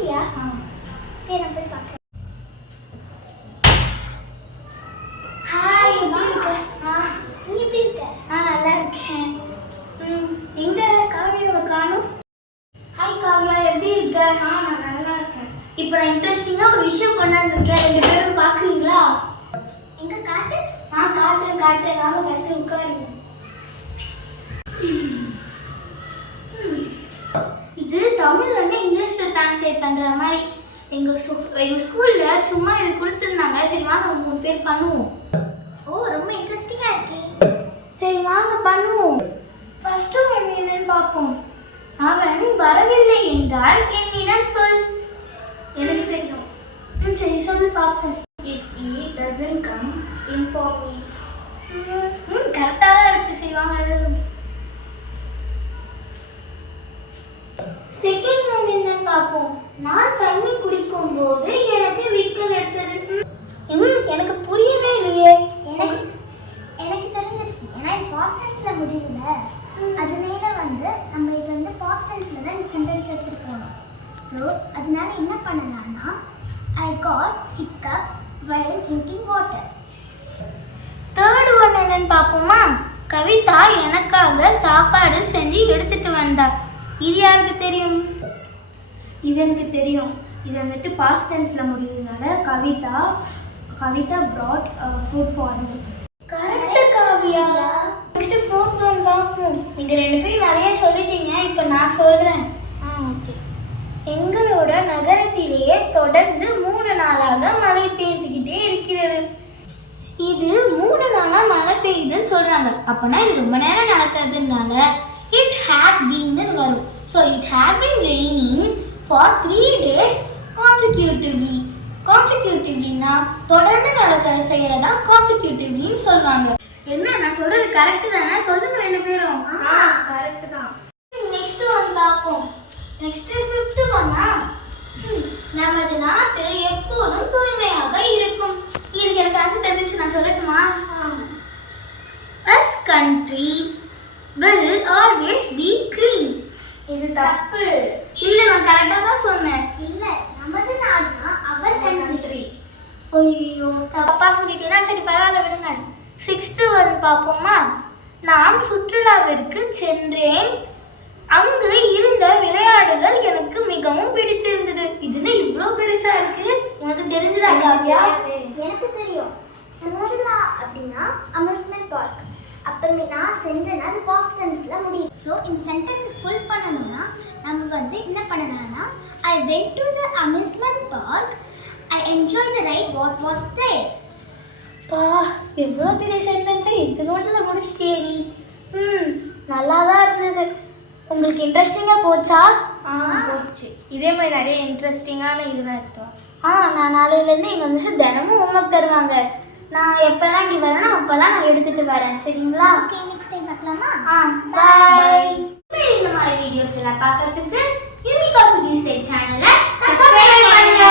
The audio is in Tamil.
அப்படியா? ஓகே, நான் போய் பார்க்குறேன். ஹாய், எப்படி இருக்க? நீ எப்படி இருக்க? நல்லா இருக்கேன். எங்க காவியாவை காணோம்? ஹாய் காவியா, எப்படி இருக்க? நான் நல்லா இருக்கேன். இப்போ நான் இன்ட்ரெஸ்டிங்காக ஒரு விஷயம் கொண்டாந்துருக்கேன், 2 பேரும் பார்க்குறீங்களா? எங்க காட்டு? காட்டுறேன். வாங்க ஃபர்ஸ்ட் உட்காருங்க. இது தமிழ்ல இங்கிலீஷ்ல டிரான்ஸ்லேட் பண்ற மாதிரி எங்க ஸ்கூல்ல சும்மா இது கொடுத்துருந்தாங்க. சரி வாங்க 3 பேர் பண்ணுவோம். ஓ, ரொம்ப இன்ட்ரெஸ்டிங்கா இருக்கு. சரி வாங்க பண்ணுவோம். ஃபர்ஸ்ட் ஒன் என்னன்னு பார்ப்போம். அவன் வரவில்லை என்றால் என்னிடம் சொல். எனக்கு தெரியும். சரி சொல்லு பார்ப்போம். If he doesn't come, inform me. கரெக்டா தான் இருக்கு. சரி வாங்க எழுதுவோம். செகண்ட் ஒன் என்னன்னு பார்ப்போம். நான் தண்ணி குடிக்கும் போது எனக்கு விக்கல் எடுத்தது. எனக்கு புரியவே இல்லையே. எனக்கு தெரிஞ்சிருச்சு. ஏன்னா இது பாஸ்ட் டென்ஸ்ல முடியுதுல, அதனால நம்ம இது பாஸ்ட் டென்ஸ்ல தான் இந்த சென்டென்ஸ் எடுத்துட்டு போகணும். ஸோ அதனால என்ன பண்ணலாம்னா I got hiccups while drinking water. Third one என்னன்னு பார்ப்போமா. கவிதா எனக்காக சாப்பாடு செஞ்சு எடுத்துட்டு வந்தார். இது யாருக்கு தெரியும்? இது எனக்கு தெரியும். இது பாஸ்ட் டென்ஸ்ல முடியுதுனால Kavitha brought food for me. Correct Kavya. Next fourth one பார்ப்போம். நீங்க 2 பேரும் நிறைய சொல்லிட்டீங்க, இப்போ நான் சொல்றேன். ஓகே. எங்களோட நகரத்திலேயே தொடர்ந்து 3 நாளாக மழை பெய்ஞ்சுக்கிட்டே இருக்கிறது. இது 3 நாளா மழை பெய்யுதுன்னு சொல்றாங்க. அப்பனா இது ரொம்ப நேரம் நடக்கிறதுனால it had been வரும். So it had been raining for 3 days consecutively. Consecutivelyனா தொடர்ந்து நடக்கிற செயலை consecutively சொல்வாங்க. என்ன நான் சொல்றது கரெக்ட் தானே? சொல்லுங்க 2 பேரும். கரெக்ட் தான். நெக்ஸ்ட் ஒன் பார்ப்போம். நெக்ஸ்ட் ஃபிஃப்த் ஒன்னா, நமது நாடு எப்போதும் தூய்மையாக இருக்கும். இதுக்கு எனக்கு ஆன்சர் தெரிஞ்சிச்சு, நான் சொல்லட்டுமா? Us country will always be clean. இது தப்பு. இல்ல, நான் கரெக்டா தான் சொன்னேன். இல்ல, நமது நாடுனா அவர் கண்ட்ரி. ஐயோ, தப்பா சொல்லிட்டேனா? சரி பரவாயில்ல விடுங்க. 6th ஒன் பார்ப்போமா. நான் சுற்றுலாவிற்கு சென்றேன். அங்கு இருந்த விளையாடுகள் எனக்கு மிகவும் பிடித்திருந்தது. இதுன்னு இவ்வளோ பெருசா இருக்கு. உனக்கு தெரிஞ்சதா காவியா? எனக்கு தெரியும். சுற்றுலா அப்படின்னா அம்யூஸ்மெண்ட் பார்க். அப்பவே நான் சென்றேன்னா அது பாஸ்ட் டென்ஸ்ல முடியும். ஸோ இந்த சென்டென்ஸ் ஃபுல் பண்ணணும்னா நம்ம என்ன பண்ணலாம்னா I went to the amusement park. I enjoy the ride. What was there? பா, எவ்வளோ பெரிய சென்டென்ஸை இத்தனோட்டில் முடிச்சிட்டியே நீ. நல்லா தான் இருந்தது. உங்களுக்கு இன்ட்ரெஸ்டிங்காக போச்சா? போச்சு. இதே மாதிரி நிறைய இன்ட்ரெஸ்டிங்கான இதெல்லாம் எடுத்துட்டோம். நான் நாளையிலேருந்து எங்கள் மிஸ் தினமும் ஹோம்ஒர்க் தருவாங்க. நான் எப்போல்லாம் இங்கே வரேனோ அப்போல்லாம் நான் எடுத்துகிட்டு வரேன். சரிங்களா? ஓகே, நெக்ஸ்ட் டைம் பார்க்கலாமா? பாய். இந்த மாதிரி வீடியோஸ் எல்லாம் பார்க்கறதுக்கு யூனிகா சுகி ஸ்டே சேனலை சப்ஸ்கிரைப் பண்ணுங்க.